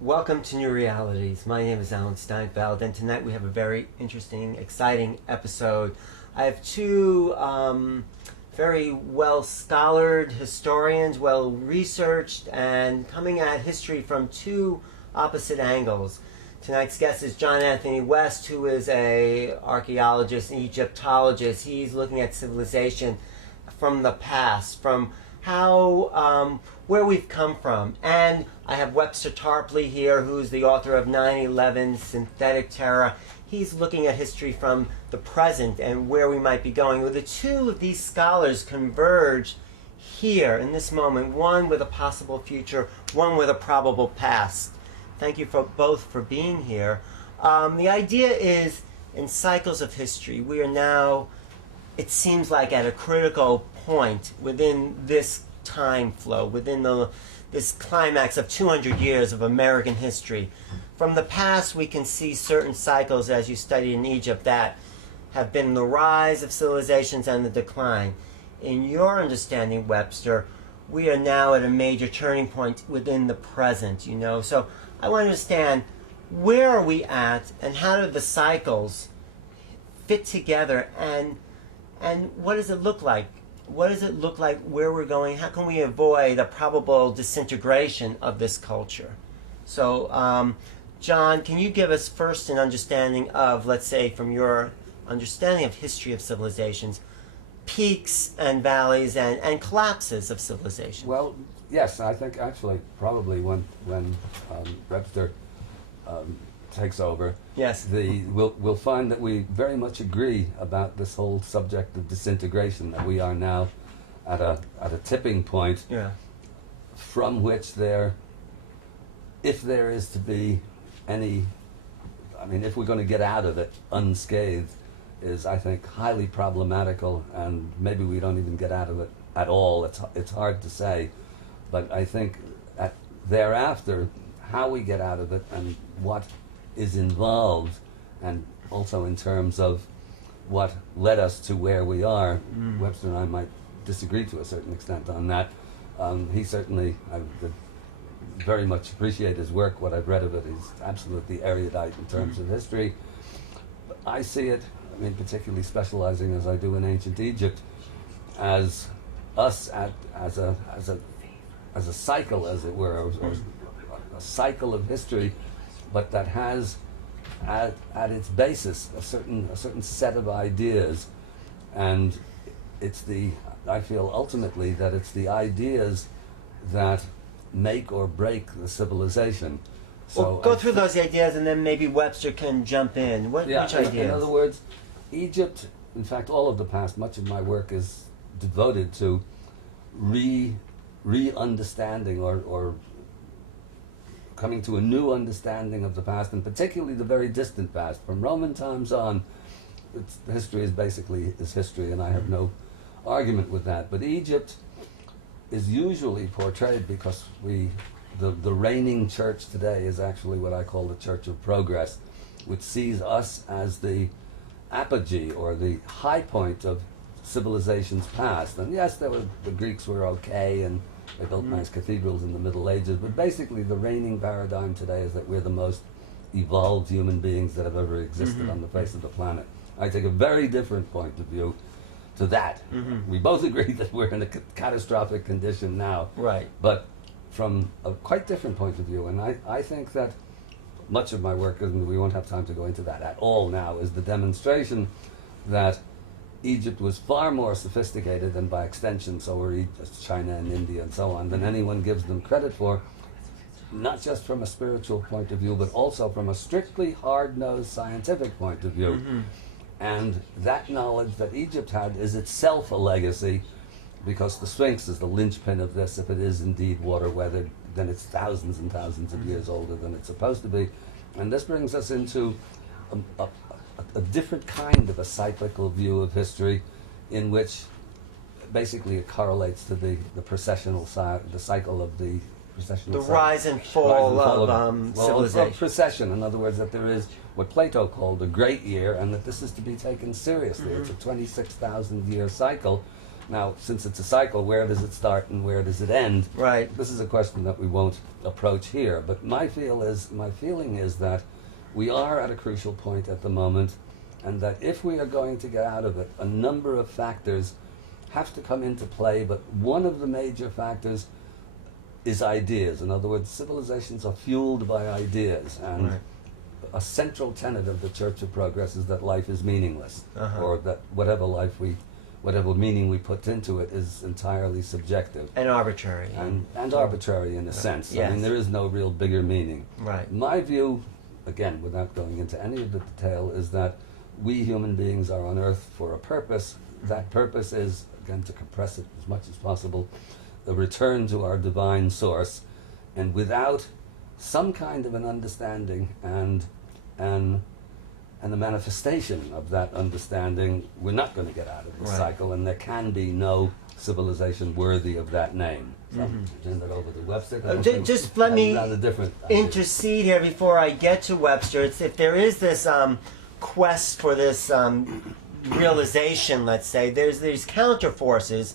Welcome to New Realities. My name is Alan Steinfeld, and tonight we have a very interesting, exciting episode. I have two very well-scholared historians, well-researched, and coming at history from two opposite angles. Tonight's guest is John Anthony West, who is an archaeologist and Egyptologist. He's looking at civilization from the past, from how where we've come from. And I have Webster Tarpley here, who's the author of 9/11 Synthetic Terror. He's looking at history from the present and where we might be going. Well, the two of these scholars converge here in this moment, one with a possible future, one with a probable past. Thank you for both for being here. The idea is, in cycles of history, we are now, it seems like, at a critical point within this time flow, within this climax of 200 years of American history. From the past, we can see certain cycles, as you studied in Egypt, that have been the rise of civilizations and the decline. In your understanding, Webster, we are now at a major turning point within the present, you know. So I want to understand, where are we at, and how do the cycles fit together, and what does it look like? What does it look like, where we're going? How can we avoid a probable disintegration of this culture? So, John, can you give us first an understanding of, let's say, from your understanding of history of civilizations, peaks and valleys and collapses of civilization? Well, yes, I think actually probably when Webster takes over, yes, we'll find that we very much agree about this whole subject of disintegration, that we are now at a tipping point, yeah, from which if there is to be any, I mean, if we're going to get out of it unscathed, is, I think, highly problematical, and maybe we don't even get out of it at all. It's hard to say, but I think thereafter, how we get out of it and what is involved, and also in terms of what led us to where we are. Webster and I might disagree to a certain extent on that. He certainly, I very much appreciate his work, what I've read of it. He's absolutely erudite in terms of history. But I see it, I mean, particularly specializing as I do in ancient Egypt, as us as a cycle, as it were, or a cycle of history, but that has at its basis a certain set of ideas, and I feel ultimately that it's the ideas that make or break the civilization. So well, go through those ideas, and then maybe Webster can jump in. Which ideas? In other words, Egypt, in fact, all of the past, much of my work is devoted to re-understanding or coming to a new understanding of the past, and particularly the very distant past. From Roman times on, history is basically history, and I have no argument with that. But Egypt is usually portrayed, because the reigning church today is actually what I call the Church of Progress, which sees us as the apogee or the high point of civilization's past. And yes, the Greeks were okay, and they built nice cathedrals in the Middle Ages, but basically the reigning paradigm today is that we're the most evolved human beings that have ever existed on the face of the planet. I take a very different point of view to that. We both agree that we're in a catastrophic condition now, right? But from a quite different point of view, and I think that much of my work, and we won't have time to go into that at all now, is the demonstration that Egypt was far more sophisticated, and by extension so were China and India and so on, than anyone gives them credit for, not just from a spiritual point of view, but also from a strictly hard-nosed scientific point of view. And that knowledge that Egypt had is itself a legacy, because the Sphinx is the linchpin of this. If it is indeed water-weathered, then it's thousands and thousands of years older than it's supposed to be. And this brings us into a different kind of a cyclical view of history, in which basically it correlates to the processional side, the cycle of the processional the rise and fall of civilization. Procession, in other words, that there is what Plato called a great year, and that this is to be taken seriously. It's a 26,000 year cycle, Now, since it's a cycle, where does it start and where does it end? Right. This is a question that we won't approach here, but my feeling is that we are at a crucial point at the moment, and that if we are going to get out of it, a number of factors have to come into play, but one of the major factors is ideas. In other words, civilizations are fueled by ideas, and Right. a central tenet of the Church of Progress is that life is meaningless, or that whatever meaning we put into it is entirely subjective And arbitrary. and arbitrary in a sense. I mean, Yes. there is no real bigger meaning. Right. My view, again, without going into any of the detail, is that we human beings are on Earth for a purpose. That purpose is, again, to compress it as much as possible, a return to our divine source, and without some kind of an understanding and the manifestation of that understanding, we're not going to get out of this Right. cycle, and there can be no civilization worthy of that name. So I'm turning that over to Webster. Just let me intercede here before I get to Webster. It's if there is this quest for this realization, let's say, there's these counter forces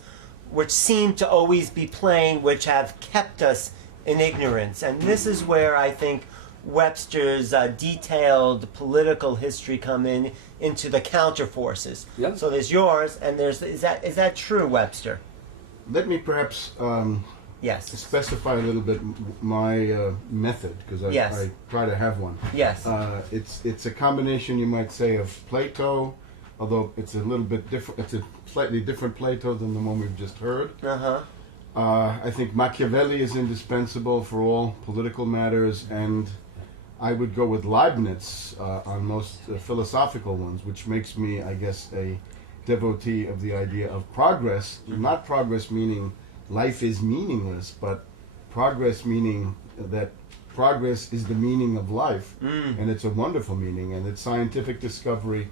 which seem to always be playing, which have kept us in ignorance. And this is where I think Webster's detailed political history come into the counter forces. Yeah. So there's yours, and there's is that true, Webster? Let me perhaps Yes. specify a little bit my method, because Yes. I try to have one. Yes. It's a combination, you might say, of Plato, although it's a little bit different. It's a slightly different Plato than the one we've just heard. I think Machiavelli is indispensable for all political matters, and I would go with Leibniz on most philosophical ones, which makes me, I guess, a devotee of the idea of progress. Not progress meaning life is meaningless, but progress meaning that progress is the meaning of life, and it's a wonderful meaning, and it's scientific discovery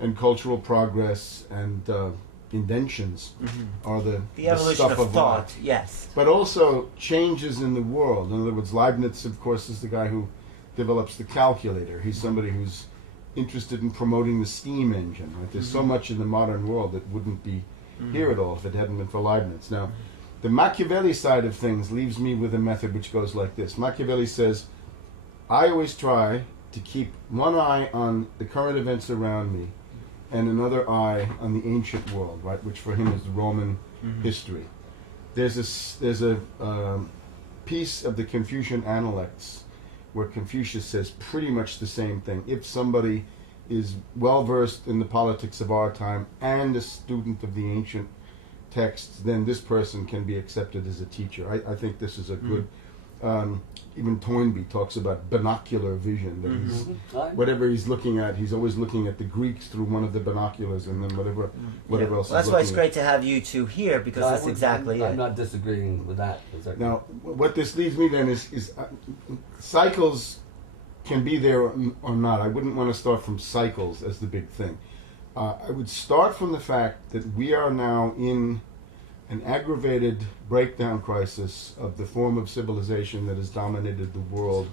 and cultural progress and inventions are the evolution stuff of thought. life. Yes. But also changes in the world. In other words, Leibniz, of course, is the guy who develops the calculator. He's somebody who's interested in promoting the steam engine. Right? There's so much in the modern world that wouldn't be here at all if it hadn't been for Leibniz. Now, the Machiavelli side of things leaves me with a method which goes like this. Machiavelli says, I always try to keep one eye on the current events around me and another eye on the ancient world, right, which for him is the Roman history. There's a piece of the Confucian Analects where Confucius says pretty much the same thing. If somebody is well versed in the politics of our time and a student of the ancient texts, then this person can be accepted as a teacher. I think this is a good. Even Toynbee talks about binocular vision. That he's, whatever he's looking at, he's always looking at the Greeks through one of the binoculars, and then whatever else. Well, that's why it's great to have you two here, because that's exactly I'm it. not disagreeing with that. Now, what this leads me then is cycles can be there or not. I wouldn't want to start from cycles as the big thing. I would start from the fact that we are now in an aggravated breakdown crisis of the form of civilization that has dominated the world,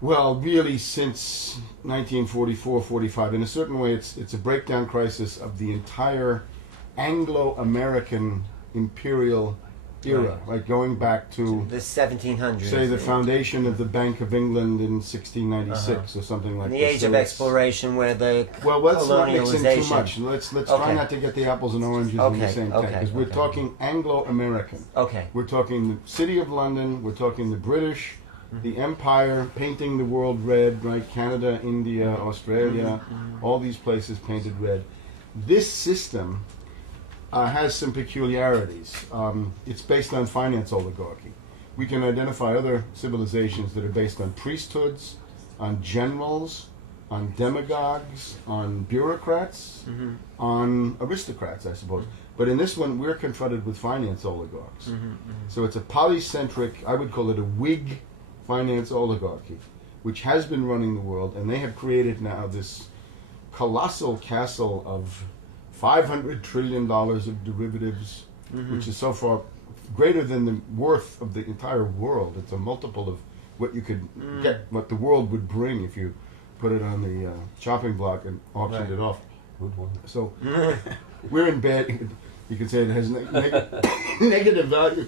well, really since 1944-45. In a certain way, it's a breakdown crisis of the entire Anglo-American imperial era, right, going back to The 1700s. say the foundation of the Bank of England in 1696 or something like in that. the age of exploration, where the Well, let's not mix in too colonialization. much. Let's try Okay. not to get the apples and oranges in the Okay, same tank, okay, because we're okay. talking Anglo-American. Okay. We're talking the City of London. We're talking the British, the Empire painting the world red, right? Canada, India, Australia, all these places painted red. This system has some peculiarities. It's based on finance oligarchy. We can identify other civilizations that are based on priesthoods, on generals, on demagogues, on bureaucrats, on aristocrats, I suppose. But in this one, we're confronted with finance oligarchs. So it's a polycentric, I would call it a Whig finance oligarchy, which has been running the world, and they have created now this colossal castle of $500 trillion of derivatives, which is so far greater than the worth of the entire world. It's a multiple of what you could get, what the world would bring if you put it on the chopping block and auctioned it off. Good one. So we're in bad. You could say it has negative value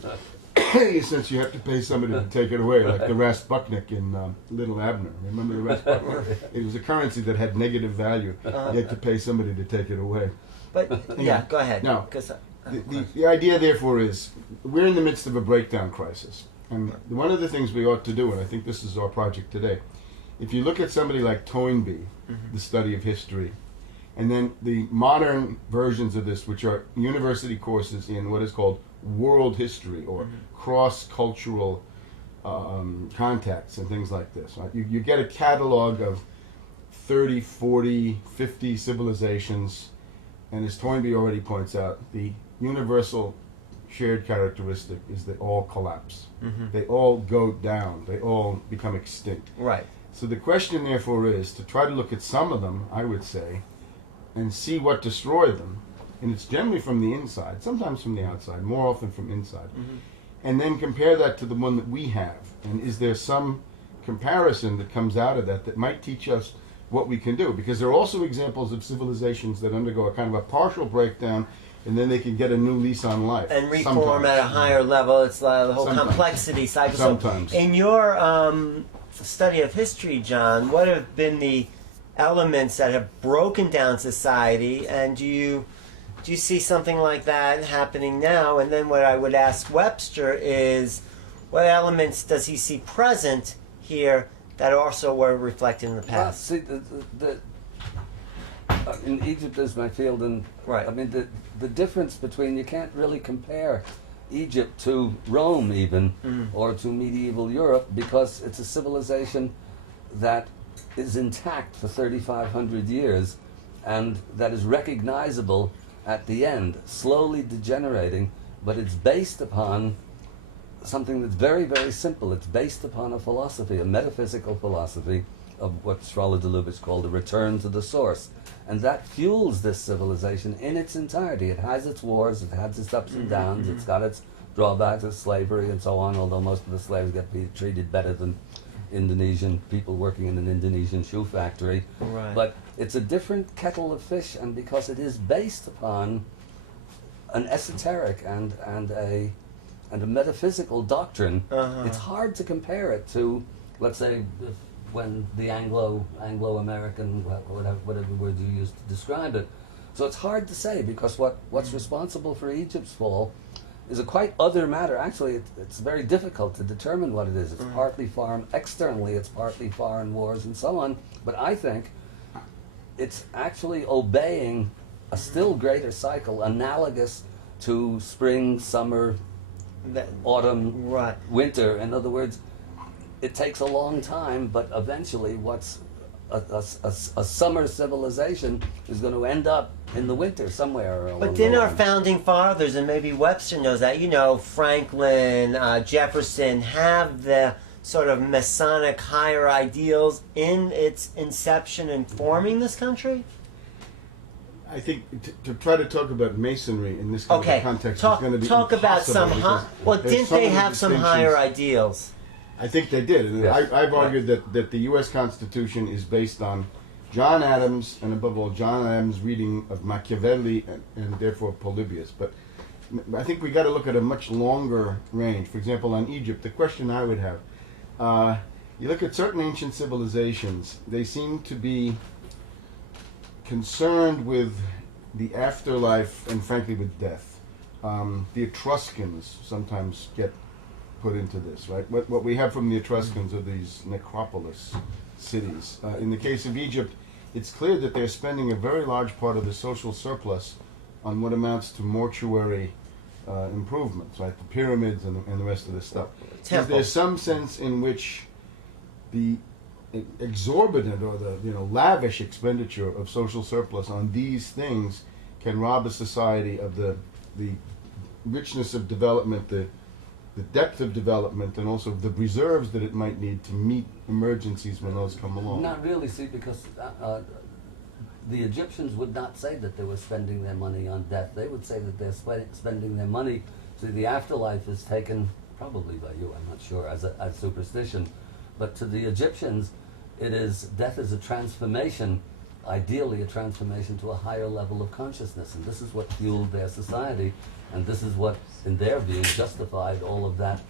since you have to pay somebody to take it away, like the Rasputin in Little Abner. Remember the Rasputin? It was a currency that had negative value. You had to pay somebody to take it away. But yeah, go ahead. Now, 'cause the idea, therefore, is we're in the midst of a breakdown crisis. And one of the things we ought to do, and I think this is our project today, if you look at somebody like Toynbee, the study of history, and then the modern versions of this, which are university courses in what is called world history or cross-cultural contacts and things like this. Right? You get a catalog of 30, 40, 50 civilizations, and as Toynbee already points out, the universal shared characteristic is they all collapse. They all go down. They all become extinct. right. So the question, therefore, is to try to look at some of them, I would say, and see what destroyed them. And it's generally from the inside, sometimes from the outside, more often from inside. And then compare that to the one that we have. And is there some comparison that comes out of that that might teach us what we can do? Because there are also examples of civilizations that undergo a kind of a partial breakdown, and then they can get a new lease on life. And reform Sometimes. at a higher level. It's the whole Sometimes. complexity cycle. Sometimes. So in your study of history, John, what have been the elements that have broken down society, and do you see something like that happening now? And then what I would ask Webster is, what elements does he see present here that also were reflected in the Well, past? see, in Egypt is my field, and Right. I mean the difference between, you can't really compare Egypt to Rome even, or to medieval Europe, because it's a civilization that is intact for 3,500 years, and that is recognizable at the end, slowly degenerating, but it's based upon something that's very, very simple. It's based upon a philosophy, a metaphysical philosophy of what Srola Delubic called a return to the source. And that fuels this civilization in its entirety. It has its wars, it has its ups and downs, it's got its drawbacks of slavery and so on, although most of the slaves get treated better than Indonesian people working in an Indonesian shoe factory. Right. But it's a different kettle of fish, and because it is based upon an esoteric and a metaphysical doctrine, it's hard to compare it to, let's say, when the Anglo-American, whatever word you use to describe it. So it's hard to say, because what's responsible for Egypt's fall is a quite other matter. Actually, it's very difficult to determine what it is. It's partly foreign, externally it's partly foreign wars and so on, but I think it's actually obeying a still greater cycle, analogous to spring, summer, autumn, Right. winter. In other words, it takes a long time, but eventually what's a summer civilization is going to end up in the winter somewhere along But the didn't our line. founding fathers, and maybe Webster knows that, Franklin, Jefferson, have the sort of Masonic higher ideals in its inception and forming this country? I think to try to talk about masonry in this kind Okay, of context talk, is going to be talk about impossible some because well, there's didn't so they many have some higher distinctions. ideals? I think they did. And Yes. I've argued that the U.S. Constitution is based on John Adams, and above all, John Adams' reading of Machiavelli and therefore Polybius. But I think we got to look at a much longer range. For example, on Egypt, the question I would have, you look at certain ancient civilizations, they seem to be concerned with the afterlife and frankly with death. The Etruscans sometimes get put into this, right? What we have from the Etruscans are these necropolis cities. In the case of Egypt, it's clear that they're spending a very large part of the social surplus on what amounts to mortuary improvements, right? The pyramids and the rest of this stuff. Is there Temples. some sense in which the exorbitant or the lavish expenditure of social surplus on these things can rob a society of the richness of development, the depth of development, and also the reserves that it might need to meet emergencies when those come along? Not really, see, because the Egyptians would not say that they were spending their money on death. They would say that they're spending their money. See, the afterlife is taken, probably by you, I'm not sure, as superstition. But to the Egyptians, death is a transformation ideally a transformation to a higher level of consciousness. And this is what fueled their society, and this is what, in their view, justified all of that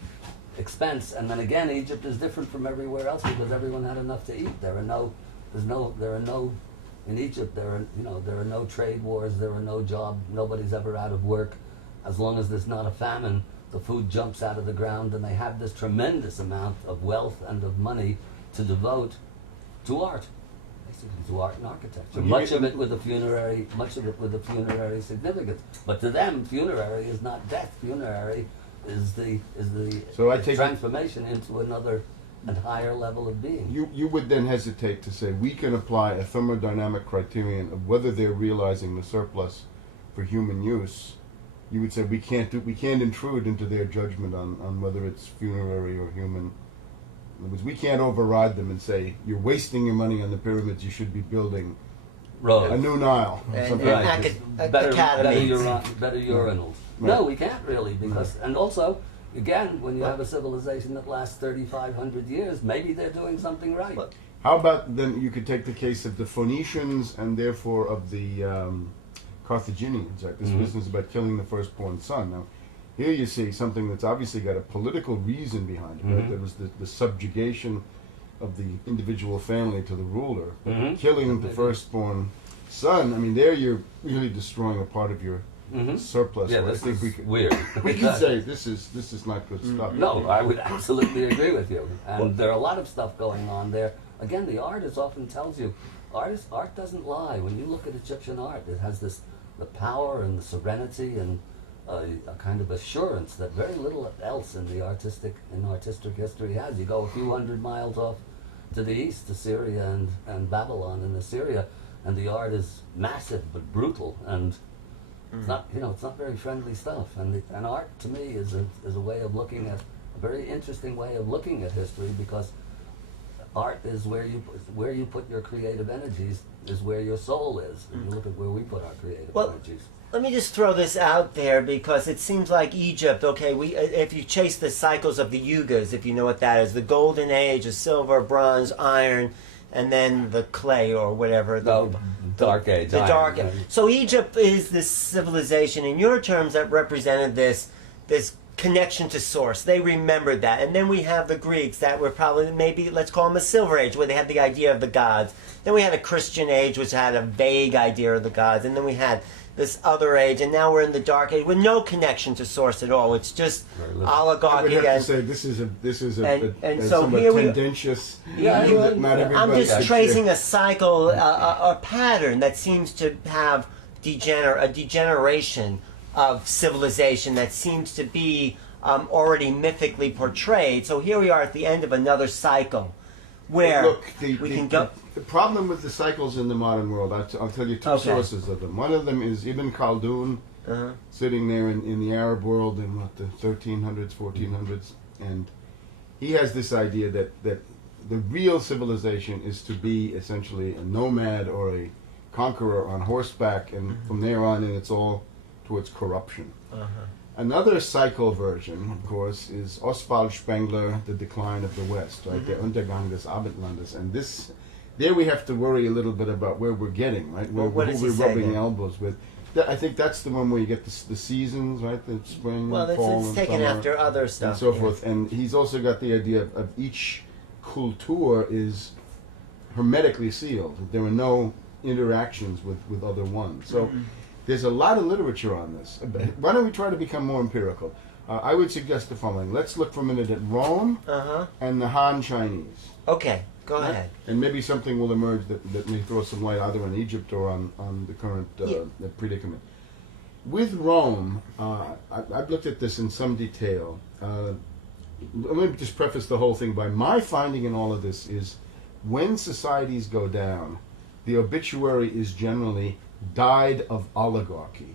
expense. And then again, Egypt is different from everywhere else because everyone had enough to eat. In Egypt, there are no trade wars, there are no nobody's ever out of work. As long as there's not a famine, the food jumps out of the ground, and they have this tremendous amount of wealth and of money to devote to art, basically to art and architecture. Much of it with a funerary significance. But to them, funerary is not death. Funerary is the transformation into another and higher level of being. You would then hesitate to say we can apply a thermodynamic criterion of whether they're realizing the surplus for human use. You would say we can't intrude into their judgment on whether it's funerary or human. In other words, we can't override them and say you're wasting your money on the pyramids. You should be building roads, a new Nile, and better academies, urinals. Right. No, we can't really because and also. Again, when you have a civilization that lasts 3,500 years, maybe they're doing something right. How about then you could take the case of the Phoenicians and therefore of the Carthaginians, right? This business about killing the firstborn son. Now, here you see something that's obviously got a political reason behind it. Right? There was the subjugation of the individual family to the ruler. Killing the firstborn son, I mean, there you're really destroying a part of your surplus. Yeah, this is weird. We can say this is not good stuff. No, I would absolutely agree with you. And there are a lot of stuff going on there. Again, the artist often tells you, art doesn't lie. When you look at Egyptian art, it has the power and the serenity and a kind of assurance that very little else in artistic history has. You go a few hundred miles off to the east, to Syria and Babylon and Assyria, and the art is massive but brutal and it's not very friendly stuff. And art to me is a way of looking at a very interesting way of looking at history because art is where you put your creative energies is where your soul is. And you look at where we put our creative energies. Let me just throw this out there because it seems like Egypt, okay, if you chase the cycles of the yugas, if you know what that is, the golden age of silver, bronze, iron, and then the clay or whatever. The Dark Age. The Dark Age. So Egypt is this civilization, in your terms, that represented this connection to source. They remembered that. And then we have the Greeks that were probably, maybe, let's call them a Silver Age, where they had the idea of the gods. Then we had a Christian age, which had a vague idea of the gods. And then we had this other age, and now we're in the Dark Age with no connection to source at all. It's just oligarchy. I would have to say this is a so somewhat here tendentious. I'm just tracing a cycle, a pattern that seems to have a degeneration of civilization that seems to be already mythically portrayed. So here we are at the end of another cycle, where we can go. The problem with the cycles in the modern world, I'll tell you two sources of them. One of them is Ibn Khaldun, sitting there in the Arab world in the 1300s, 1400s, and he has this idea that the real civilization is to be essentially a nomad or a conqueror on horseback, and from there on in it's all towards corruption. Another cycle version, of course, is Oswald Spengler, The Decline of the West, right? Der Untergang des Abendlandes. And there we have to worry a little bit about where we're getting, right? Who we're rubbing elbows with. I think that's the one where you get the seasons, right? The spring, fall, it's taken summer, after other stuff. and so forth. And he's also got the idea of each culture is hermetically sealed. There are no interactions with other ones. So there's a lot of literature on this. Why don't we try to become more empirical? I would suggest the following. Let's look for a minute at Rome and the Han Chinese. Okay, go ahead. And maybe something will emerge that may throw some light either on Egypt or on the current predicament. With Rome, I've looked at this in some detail. Let me just preface the whole thing by my finding in all of this is when societies go down, the obituary is generally died of oligarchy.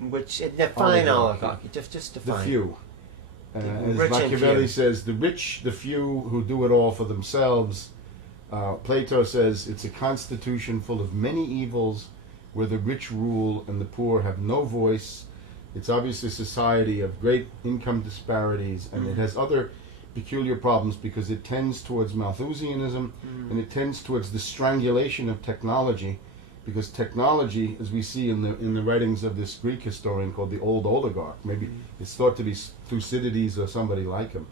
Which define oligarchy. Just define. The few. As rich and Machiavelli few. says, the rich, the few who do it all for themselves. Plato says it's a constitution full of many evils where the rich rule and the poor have no voice. It's obviously a society of great income disparities, and it has other peculiar problems because it tends towards Malthusianism and it tends towards the strangulation of technology. because technology, as we see in the writings of this Greek historian called the Old Oligarch, maybe it's thought to be Thucydides or somebody like him.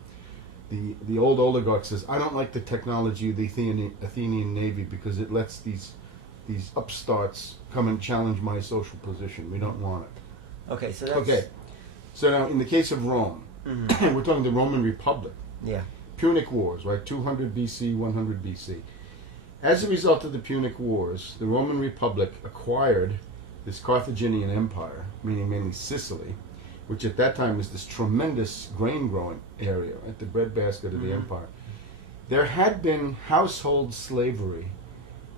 The old oligarch says, I don't like the technology of the Athenian navy because it lets these upstarts come and challenge my social position. We don't want it. Okay, so that's... Okay, so now in the case of Rome, we're talking the Roman Republic. Yeah. Punic Wars, right? 200 BC, 100 BC. As a result of the Punic Wars, the Roman Republic acquired this Carthaginian empire, meaning mainly Sicily, which at that time was this tremendous grain growing area, right? The breadbasket of the empire. There had been household slavery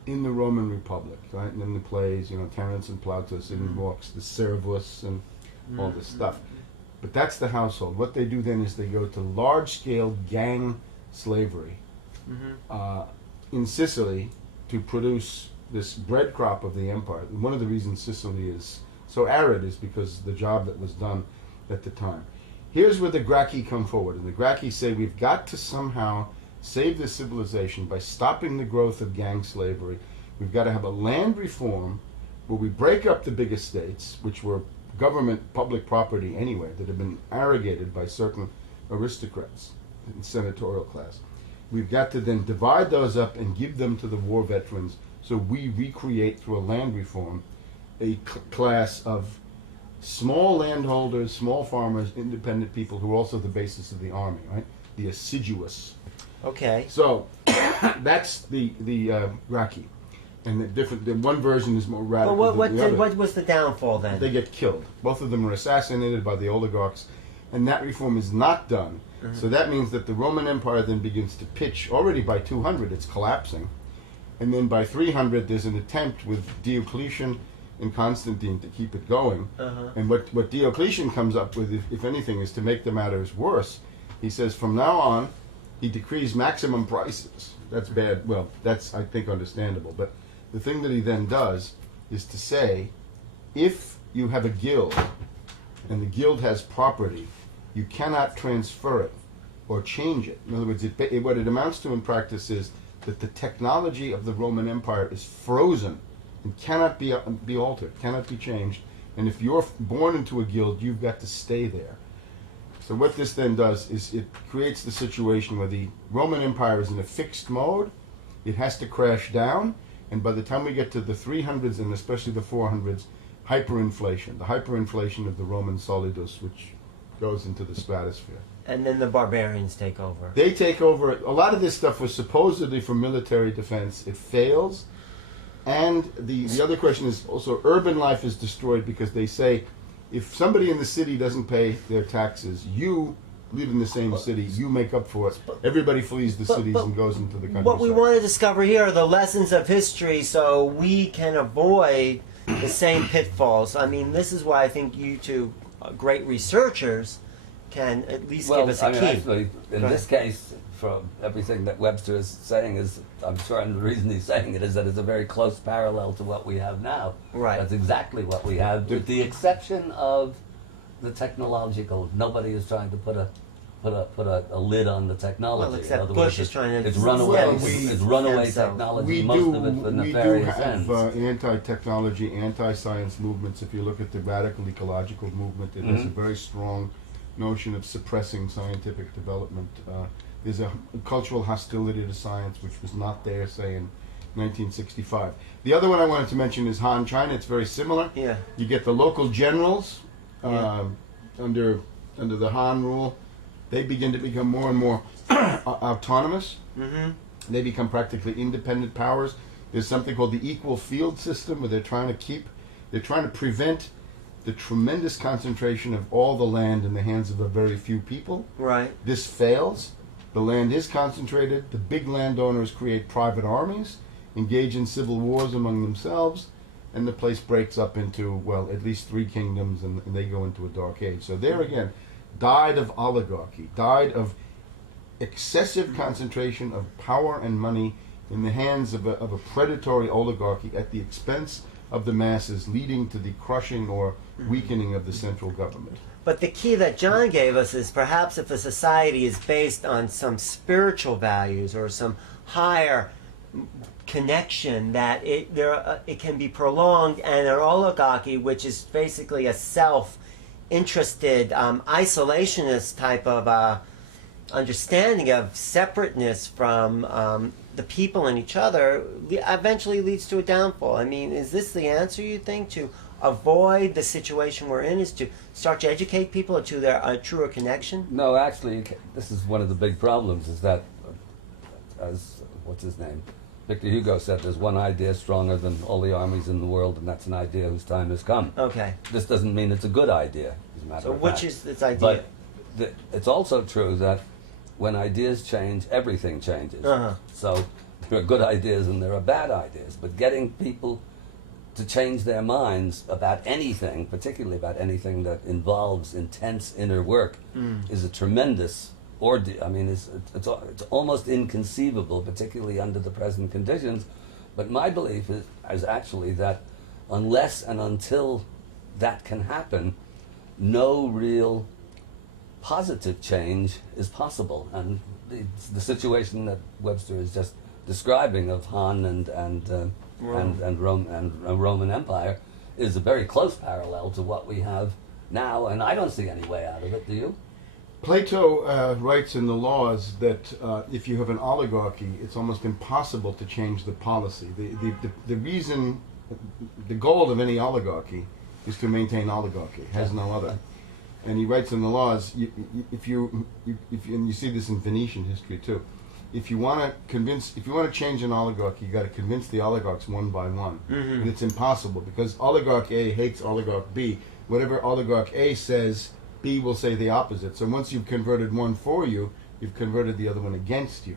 in the Roman Republic, right? And in the plays, Terence and Plautus and Walks, the servus and all this stuff. But that's the household. What they do then is they go to large-scale gang slavery in Sicily to produce this bread crop of the empire. And one of the reasons Sicily is so arid is because of the job that was done at the time. Here's where the Gracchi come forward. And the Gracchi say we've got to somehow save this civilization by stopping the growth of gang slavery. We've got to have a land reform where we break up the big estates, which were government public property anyway, that had been arrogated by certain aristocrats and senatorial class. We've got to then divide those up and give them to the war veterans, so we recreate through a land reform a class of small landholders, small farmers, independent people who are also the basis of the army, right? The assiduous. Okay. So that's the Gracchi. And the one version is more radical than the other. What was the downfall then? They get killed. Both of them are assassinated by the oligarchs, and that reform is not done. So that means that the Roman Empire then begins to pitch. Already by 200, it's collapsing. And then by 300, there's an attempt with Diocletian and Constantine to keep it going. And what Diocletian comes up with, if anything, is to make the matters worse. He says from now on, he decrees maximum prices. That's bad. Well, that's, I think, understandable. But the thing that he then does is to say, if you have a guild, and the guild has property, you cannot transfer it or change it. In other words, what it amounts to in practice is that the technology of the Roman Empire is frozen and cannot be altered, cannot be changed. And if you're born into a guild, you've got to stay there. So what this then does is it creates the situation where the Roman Empire is in a fixed mode. It has to crash down. And by the time we get to the 300s and especially the 400s, hyperinflation, the hyperinflation of the Roman solidus, which goes into the stratosphere. And then the barbarians take over. They take over. A lot of this stuff was supposedly for military defense. It fails. And the other question is also urban life is destroyed because they say if somebody in the city doesn't pay their taxes, you live in the same city, you make up for it. Everybody flees the cities and goes into the countryside. What we want to discover here are the lessons of history so we can avoid the same pitfalls. I mean, this is why I think you two great researchers can at least give us a key. Actually, in this case, from everything that Webster is saying is, I'm sure, and the reason he's saying it is that it's a very close parallel to what we have now. Right. That's exactly what we have, with the exception of the technological. Nobody is trying to put a lid on the technology. Well, except in other Bush words, is trying to... It's runaway. Well, It's runaway technology. Most of it for nefarious ends. Anti-technology, anti-science movements. If you look at the radical ecological movement, it has a very strong notion of suppressing scientific development. There's a cultural hostility to science, which was not there, say, in 1965. The other one I wanted to mention is Han China. It's very similar. Yeah. You get the local generals under the Han rule. They begin to become more and more autonomous. They become practically independent powers. There's something called the equal field system, where they're trying to prevent the tremendous concentration of all the land in the hands of a very few people. Right. This fails. The land is concentrated. The big landowners create private armies, engage in civil wars among themselves, and the place breaks up into, well, at least 3 kingdoms, and they go into a dark age. So there again, died of oligarchy, died of excessive concentration of power and money in the hands of a predatory oligarchy at the expense of the masses, leading to the crushing or weakening of the central government. But the key that John gave us is perhaps if a society is based on some spiritual values or some higher connection that it can be prolonged, and an oligarchy, which is basically a self-interested isolationist type of understanding of separateness from the people and each other, eventually leads to a downfall. I mean, is this the answer, you think, to avoid the situation we're in, is to start to educate people to their truer connection? No, actually, this is one of the big problems, is that, as, what's his name? Victor Hugo said, there's one idea stronger than all the armies in the world, and that's an idea whose time has come. Okay. This doesn't mean it's a good idea, as a matter So of fact. which is this idea? But it's also true that when ideas change, everything changes. Uh-huh. So there are good ideas and there are bad ideas, but getting people to change their minds about anything, particularly about anything that involves intense inner work, is a tremendous ordeal. I mean, it's almost inconceivable, particularly under the present conditions. But my belief is actually that unless and until that can happen, no real positive change is possible. And the situation that Webster is just describing of Han and Roman Empire is a very close parallel to what we have now, and I don't see any way out of it. Do you? Plato writes in the Laws that if you have an oligarchy, it's almost impossible to change the policy. The reason, the goal of any oligarchy is to maintain oligarchy. It has no other. And he writes in the Laws, and you see this in Venetian history too, if you want to change an oligarchy, you got to convince the oligarchs one by one. Mm-hmm. And it's impossible, because oligarch A hates oligarch B. Whatever oligarch A says, B will say the opposite. So once you've converted one for you, you've converted the other one against you.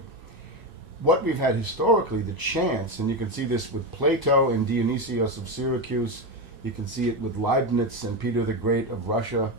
What we've had historically, the chance, and you can see this with Plato and Dionysius of Syracuse, you can see it with Leibniz and Peter the Great of Russia,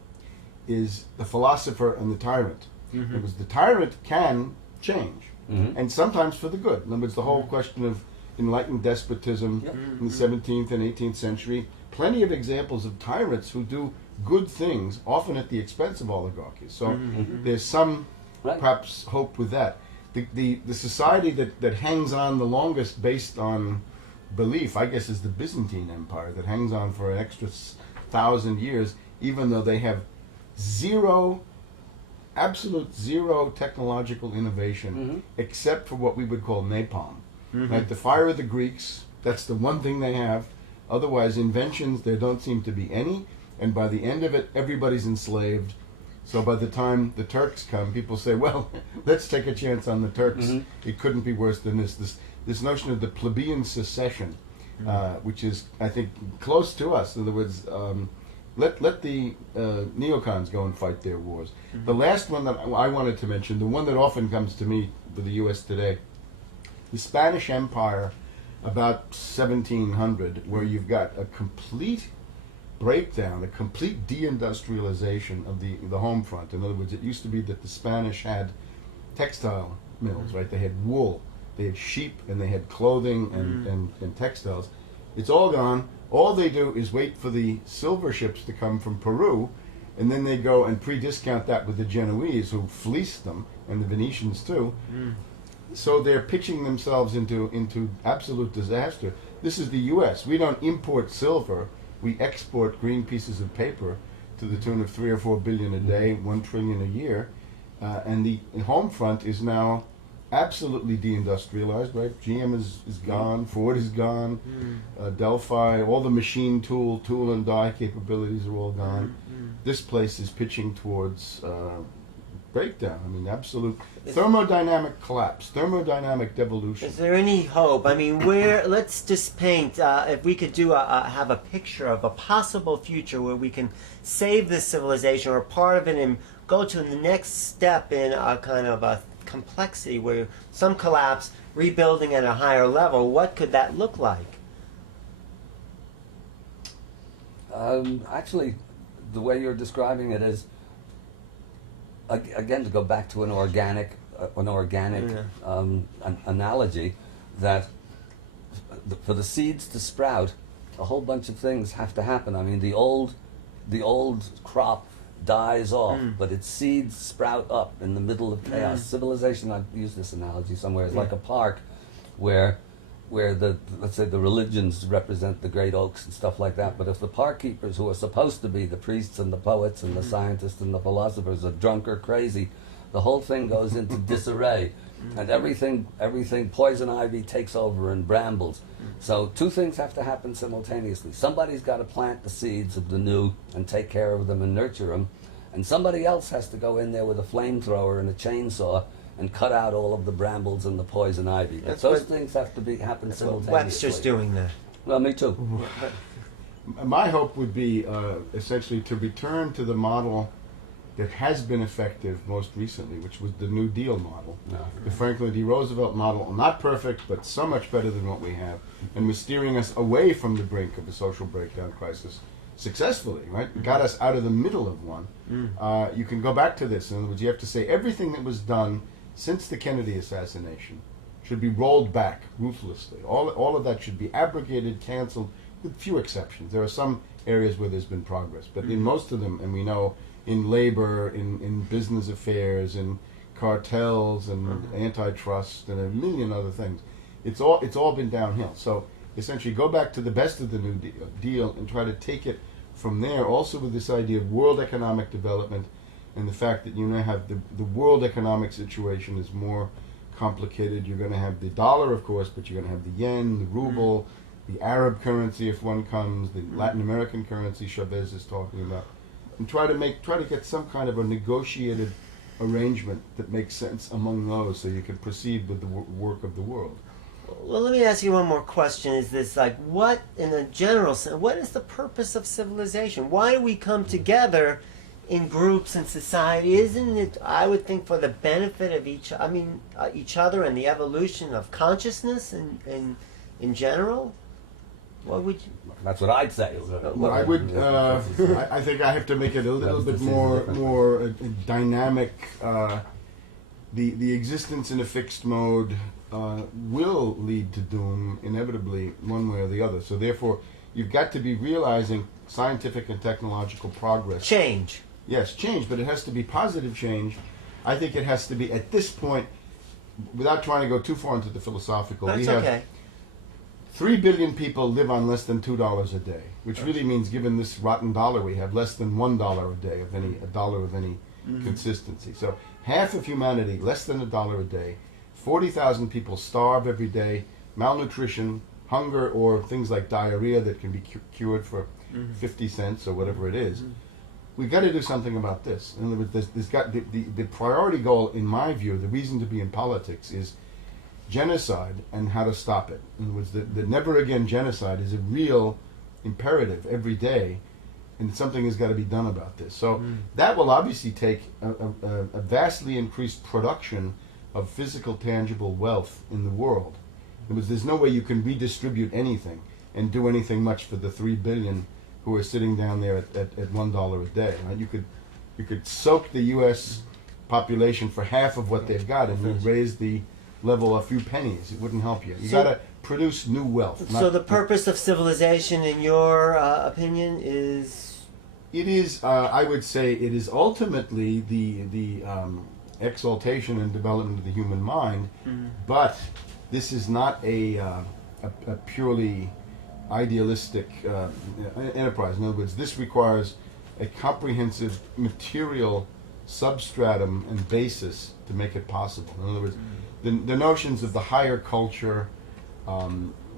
is the philosopher and the tyrant. Mm-hmm. Because the tyrant can change, Mm-hmm. and sometimes for the good. In other words, the whole question of enlightened despotism in the 17th and 18th century, plenty of examples of tyrants who do good things, often at the expense of oligarchies. So there's some perhaps hope with that. The society that hangs on the longest based on belief, I guess, is the Byzantine Empire, that hangs on for an extra 1,000 years, even though they have absolute zero technological innovation, except for what we would call napalm. Right? The fire of the Greeks, that's the one thing they have. Otherwise, inventions, there don't seem to be any. And by the end of it, everybody's enslaved. So by the time the Turks come, people say, well, let's take a chance on the Turks. It couldn't be worse than this. This notion of the plebeian secession, which is, I think, close to us. In other words, let the neocons go and fight their wars. The last one that I wanted to mention, the one that often comes to me with the U.S. today, the Spanish Empire, about 1700, where you've got a complete breakdown, a complete deindustrialization of the home front. In other words, it used to be that the Spanish had textile mills, right? They had wool, they had sheep, and they had clothing and textiles. It's all gone. All they do is wait for the silver ships to come from Peru, and then they go and pre-discount that with the Genoese, who fleeced them, and the Venetians too. So they're pitching themselves into absolute disaster. This is the U.S. We don't import silver. We export green pieces of paper to the tune of 3 or 4 billion a day, 1 trillion a year. And the home front is now absolutely deindustrialized, right? GM is gone, Ford is gone, Delphi, all the machine tool and die capabilities are all gone. This place is pitching towards breakdown. I mean, absolute thermodynamic collapse, thermodynamic devolution. Is there any hope? I mean, let's just paint, if we could have a picture of a possible future where we can save this civilization or part of it and go to the next step in a kind of a complexity where some collapse, rebuilding at a higher level. What could that look like? Actually, the way you're describing it is, again, to go back to an organic analogy, that for the seeds to sprout, a whole bunch of things have to happen. I mean, the old crop dies off, but its seeds sprout up in the middle of chaos. Civilization, I've used this analogy somewhere, is like a park where where let's say the religions represent the great oaks and stuff like that, but if the park keepers, who are supposed to be the priests and the poets and the scientists and the philosophers, are drunk or crazy, the whole thing goes into disarray, and everything poison ivy takes over and brambles. So two things have to happen simultaneously. Somebody's got to plant the seeds of the new and take care of them and nurture them, and somebody else has to go in there with a flamethrower and a chainsaw and cut out all of the brambles and the poison ivy. But That's those what- things have to happen simultaneously. Webster's doing that. Well, me too. My hope would be essentially to return to the model that has been effective most recently, which was the New Deal model. No. The Franklin D. Roosevelt model, not perfect, but so much better than what we have, and was steering us away from the brink of a social breakdown crisis successfully, right? Got us out of the middle of one. You can go back to this. In other words, you have to say everything that was done since the Kennedy assassination should be rolled back ruthlessly. All of that should be abrogated, canceled, with few exceptions. There are some areas where there's been progress, but in most of them, and we know in labor, in business affairs, in cartels and antitrust and a million other things, it's all been downhill. So essentially go back to the best of the New Deal and try to take it from there, also with this idea of world economic development and the fact that you now have the world economic situation is more complicated. You're going to have the dollar, of course, but you're going to have the yen, the ruble, the Arab currency if one comes, the Latin American currency Chavez is talking about, and try to get some kind of a negotiated arrangement that makes sense among those, so you can proceed with the work of the world. Well, let me ask you one more question. Is this like, what, in a general sense, what is the purpose of civilization? Why do we come together in groups and society? Isn't it, I would think, for the benefit of each other and the evolution of consciousness in general? What would you... That's what I'd say. Well, I would. I think I have to make it a little bit more dynamic. The existence in a fixed mode will lead to doom inevitably, one way or the other. So therefore, you've got to be realizing scientific and technological progress. Change. Yes, change, but it has to be positive change. I think it has to be at this point, without trying to go too far into the philosophical. That's we have okay. 3 billion people live on less than $2 a day, which really means, given this rotten dollar we have, less than $1 a day of a dollar of any consistency. So half of humanity, less than $1 a day. 40,000 people starve every day, malnutrition, hunger, or things like diarrhea that can be cured for 50 cents or whatever it is. We've got to do something about this. In other words, the priority goal, in my view, the reason to be in politics is genocide and how to stop it. In other words, the never again genocide is a real imperative every day, and something has got to be done about this. So that will obviously take a vastly increased production of physical, tangible wealth in the world. Because there's no way you can redistribute anything and do anything much for the 3 billion who are sitting down there at $1 a day. Right? You could soak the U.S. population for half of what they've got, and you'd raise the level a few pennies. It wouldn't help you. You got to produce new wealth. So the purpose of civilization, in your opinion, is? It is. I would say it is ultimately the exaltation and development of the human mind, but this is not a purely idealistic enterprise. In other words, this requires a comprehensive material substratum and basis to make it possible. In other words, the notions of the higher culture,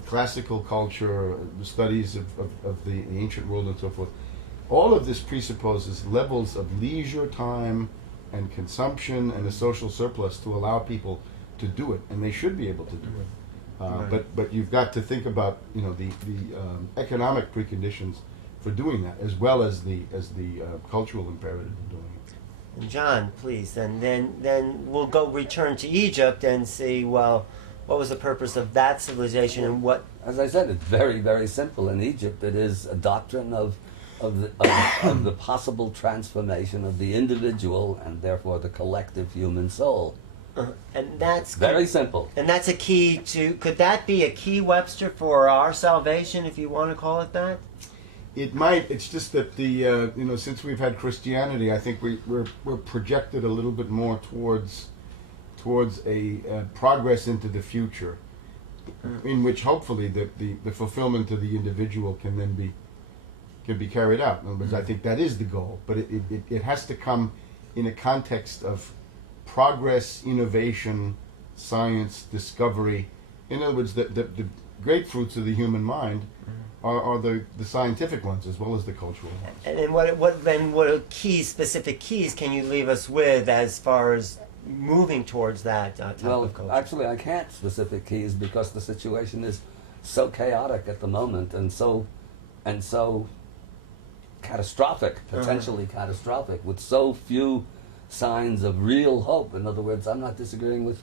classical culture, the studies of the ancient world and so forth, all of this presupposes levels of leisure time and consumption and a social surplus to allow people to do it, and they should be able to do it. But you've got to think about the economic preconditions for doing that, as well as the cultural imperative of doing it. And John, please, and then we'll return to Egypt and see, well, what was the purpose of that civilization and what? As I said, it's very, very simple. In Egypt, it is a doctrine of the possible transformation of the individual and therefore the collective human soul. And that's very simple. And that's a key to. Could that be a key, Webster, for our salvation, if you want to call it that? It might. It's just that since we've had Christianity, I think we're projected a little bit more towards a progress into the future, in which hopefully the fulfillment of the individual can then be carried out. In other words, I think that is the goal, but it has to come in a context of progress, innovation, science, discovery. In other words, the great fruits of the human mind are the scientific ones as well as the cultural ones. And then what keys, specific keys, can you leave us with as far as moving towards that type of culture? Actually, I can't specific keys because the situation is so chaotic at the moment and so catastrophic, potentially catastrophic, with so few signs of real hope. In other words, I'm not disagreeing with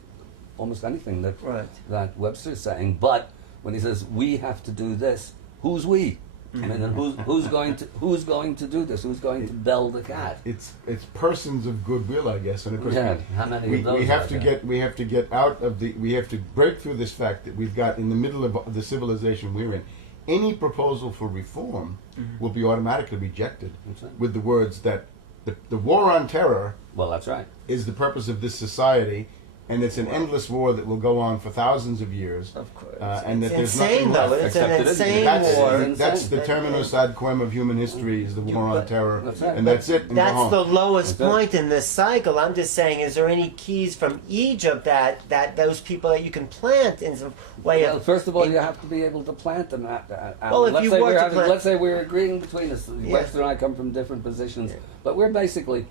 almost anything that Webster's saying, but when he says we have to do this, who's we? I mean, and who's going to do this? Who's going to bell the cat? It's persons of goodwill, I guess. And of course, how many of those? We have to get out of we have to break through this fact that we've got in the middle of the civilization we're in. Any proposal for reform will be automatically rejected with the words that the war on terror. Well, that's right. Is the purpose of this society. And it's an endless war that will go on for thousands of years. Of course. And that there's insane, nothing though. left. It's an insane war. That's the terminus ad quem of human history, is the war on terror. That's right. And that's it. And That's go home. the lowest point in this cycle. I'm just saying, is there any keys from Egypt that those people that you can plant in some way Well, of... first of all, you have to be able to plant them. Well, if you were to plant... Let's say we're agreeing between us. Webster and I come from different positions, but we're basically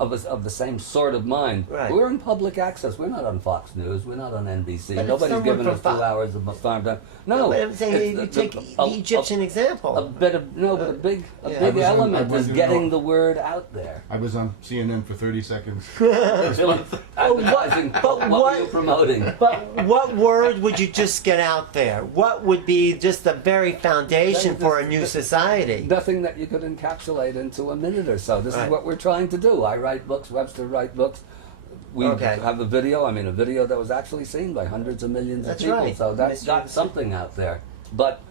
of the same sort of mind. Right. We're in public access. We're not on Fox News. We're not on NBC. But Nobody's giving us 2 hours of farm time. No, but I'm saying you take the Egyptian example. But a big element is getting the word out there. I was on CNN for 30 seconds. Advertising. What were you promoting? But what word would you just get out there? What would be just the very foundation for a new society? Nothing that you could encapsulate into a minute or so. This is what we're trying to do. I write books, Webster write books. We have a video, a video that was actually seen by hundreds of millions of people. Right. So that's got something out there. But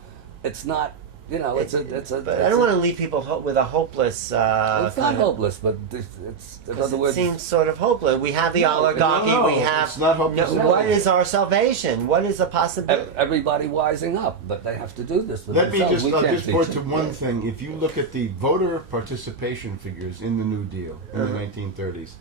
it's not, it's a... But I don't want to leave people with a hopeless... it's not hopeless, but it's in other words... It seems sort of hopeless. We have the oligarchy, we have... It's not hopeless. What is our salvation? What is the possibility? Everybody wising up, but they have to do this with I'll themselves. just point to one thing. If you look at the voter participation figures in the New Deal in the 1930s,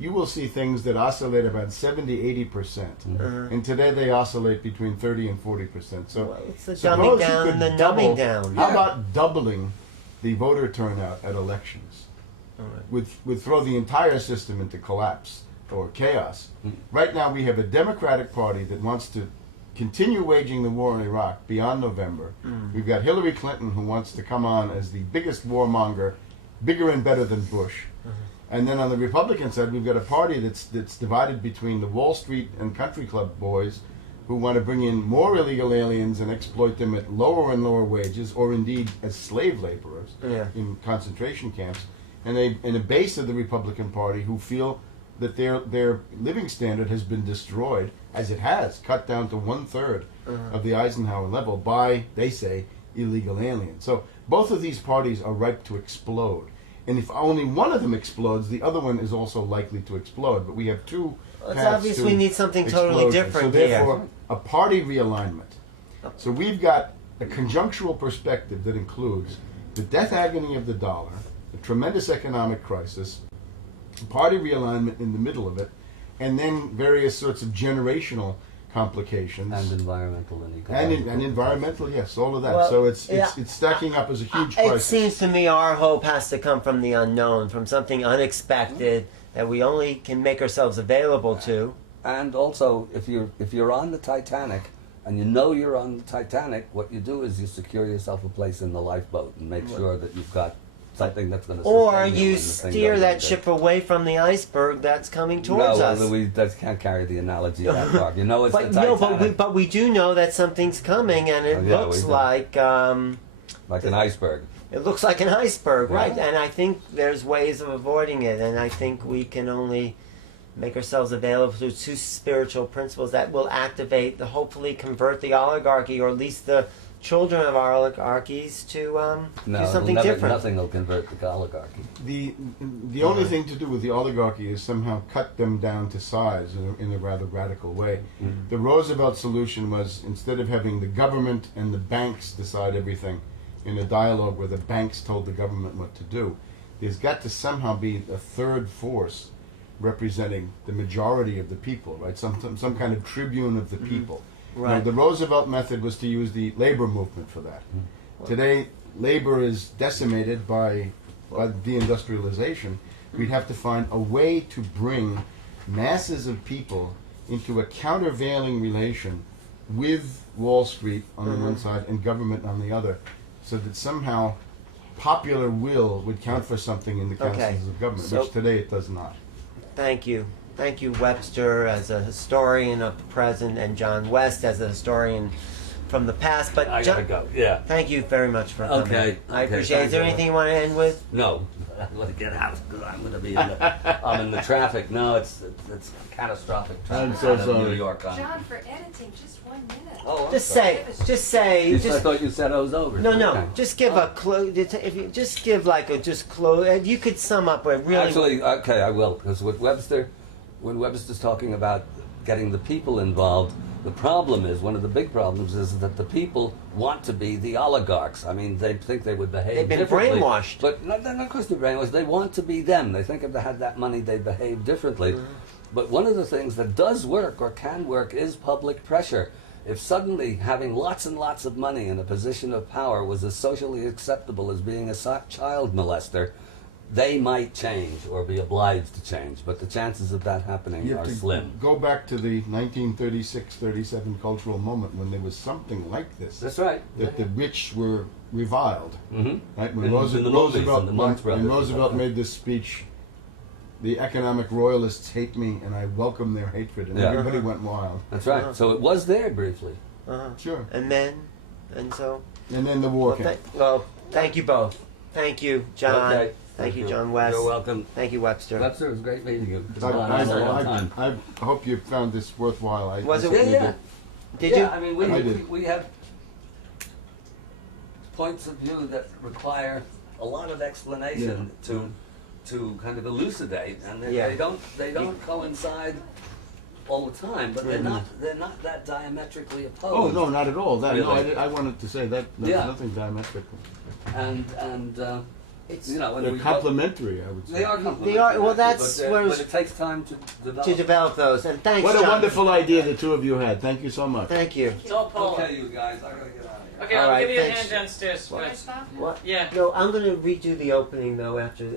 you will see things that oscillate about 70-80%. And today they oscillate between 30 and 40%. So it's the dumbing down and the numbing down. How about doubling the voter turnout at elections? Would throw the entire system into collapse or chaos. Right now we have a Democratic Party that wants to continue waging the war in Iraq beyond November. We've got Hillary Clinton, who wants to come on as the biggest warmonger, bigger and better than Bush. And then on the Republican side, we've got a party that's divided between the Wall Street and country club boys who want to bring in more illegal aliens and exploit them at lower and lower wages, or indeed as slave laborers in concentration camps, and a base of the Republican Party who feel that their living standard has been destroyed, as it has, cut down to 1/3 of the Eisenhower level by, they say, illegal aliens. So both of these parties are ripe to explode. And if only one of them explodes, the other one is also likely to explode. But we have two It's obvious we need something totally different here. So therefore, here. a party realignment. So we've got a conjunctural perspective that includes the death agony of the dollar, the tremendous economic crisis, party realignment in the middle of it, and then various sorts of generational complications. And environmental inequality. And environmental, yes, all of that. Well, so it's stacking up as a huge crisis. It seems to me our hope has to come from the unknown, from something unexpected that we only can make ourselves available to. And also, if you're on the Titanic, and you know you're on the Titanic, what you do is you secure yourself a place in the lifeboat and make sure that you've got something that's going to sustain you. Or you steer that ship away from the iceberg that's coming towards us. No, we can't carry the analogy that far. You know it's the Titanic. No, but we do know that something's coming, and it looks like... like an iceberg. It looks like an iceberg, right? Yeah. And I think there's ways of avoiding it, and I think we can only make ourselves available to two spiritual principles that will activate, hopefully convert the oligarchy, or at least the children of oligarchies to No, do something different. Nothing will convert the oligarchy. The only thing to do with the oligarchy is somehow cut them down to size in a rather radical way. Mm. The Roosevelt solution was, instead of having the government and the banks decide everything in a dialogue where the banks told the government what to do, there's got to somehow be a third force representing the majority of the people, right? Some kind of tribune of the people. Right. Now, the Roosevelt method was to use the labor movement for that. Today, labor is decimated by deindustrialization. We'd have to find a way to bring masses of people into a countervailing relation with Wall Street on the one side and government on the other, so that somehow popular will would count for something in the councils Okay. of government, So- which today it does not. Thank you. Thank you, Webster, as a historian of the present, and John West as a historian from the past. But I gotta go. Yeah. thank you very much for coming. Okay, I okay, appreciate it. Is there thank you. anything you want to end with? No, I'm gonna get out because I'm gonna be in the. I'm in the traffic. No, it's catastrophic traffic I'm so out of New sorry. York. John, for editing, just 1 minute. Oh, I'm Just sorry. say, I just thought you said I was over. no, Okay. just give a close. If you just give like a just close, you could sum up a really. Actually, okay, I will, because when Webster's talking about getting the people involved, the problem is, one of the big problems is that the people want to be the oligarchs. I mean, they think they would behave They've been differently. brainwashed. But not because they're brainwashed, they want to be them. They think if they had that money, they'd behave differently. But one of the things that does work or can work is public pressure. If suddenly having lots and lots of money in a position of power was as socially acceptable as being a child molester, they might change or be obliged to change. But the chances of that happening You have are to slim. go back to the 1936-37 cultural moment when there was something like this. That's right. That the rich were reviled. Mm-hmm. Right? When In the movies, in the Marx when Brothers. Roosevelt made this speech, the economic royalists hate me and I welcome their hatred, and Yeah. everybody went wild. That's right. So it was there briefly. Sure. And then, and so. And then the war came. Thank you both. Thank you, John. Okay. Thank you, John West. You're welcome. Thank you, Webster. Webster, it was great meeting you. It's I, been a long time. I hope you found this worthwhile. Was it- certainly Yeah, yeah. Did yeah, you? I mean, I did. we have points of view that require a lot of explanation to kind of elucidate, and Yeah. they don't coincide all the time, but they're not that diametrically opposed. Oh no, not at all. That, no, Really? I wanted to say that. There's Yeah. nothing diametrical. And It's you know, when They're we complementary, I would say. They are complementary. They are- well, that's but, what but was- it takes time to develop. to develop those. And thanks, What a John. wonderful idea the two of you had. Thank you so much. Thank you. It's all Paul. Okay, you guys, I gotta get out of here. Okay, All I'll right, give you a thanks. hand downstairs. Can I stop now? What? Yeah. No, I'm going to redo the opening though after.